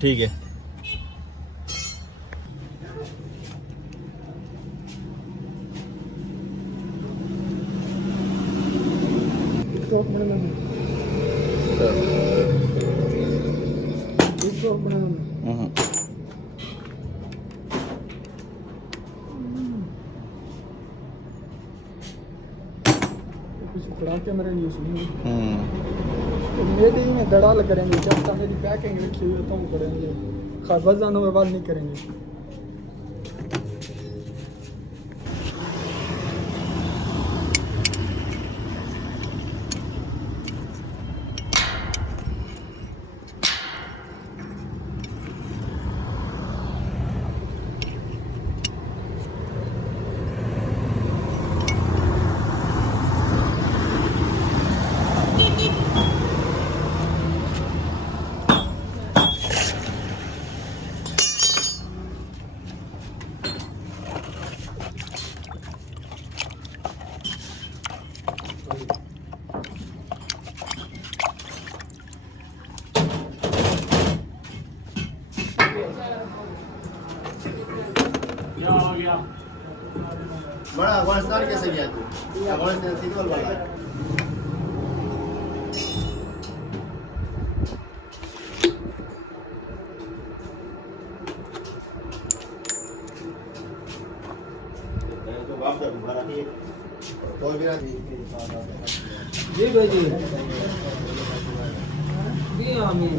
ठीक है। कैमरे नहीं सुनिए तो मेरी में दड़ाल करेंगे जब तक मेरी पैकिंग रखी हुई है तो हम करेंगे खास वजन में बात नहीं करेंगे। बड़ा अफगानिस्तान कैसे गया तू? अफगानिस्तान सिग्नल वाला तो बाप का तुम्हारा ही कोई भी जी भाई जी जी हमें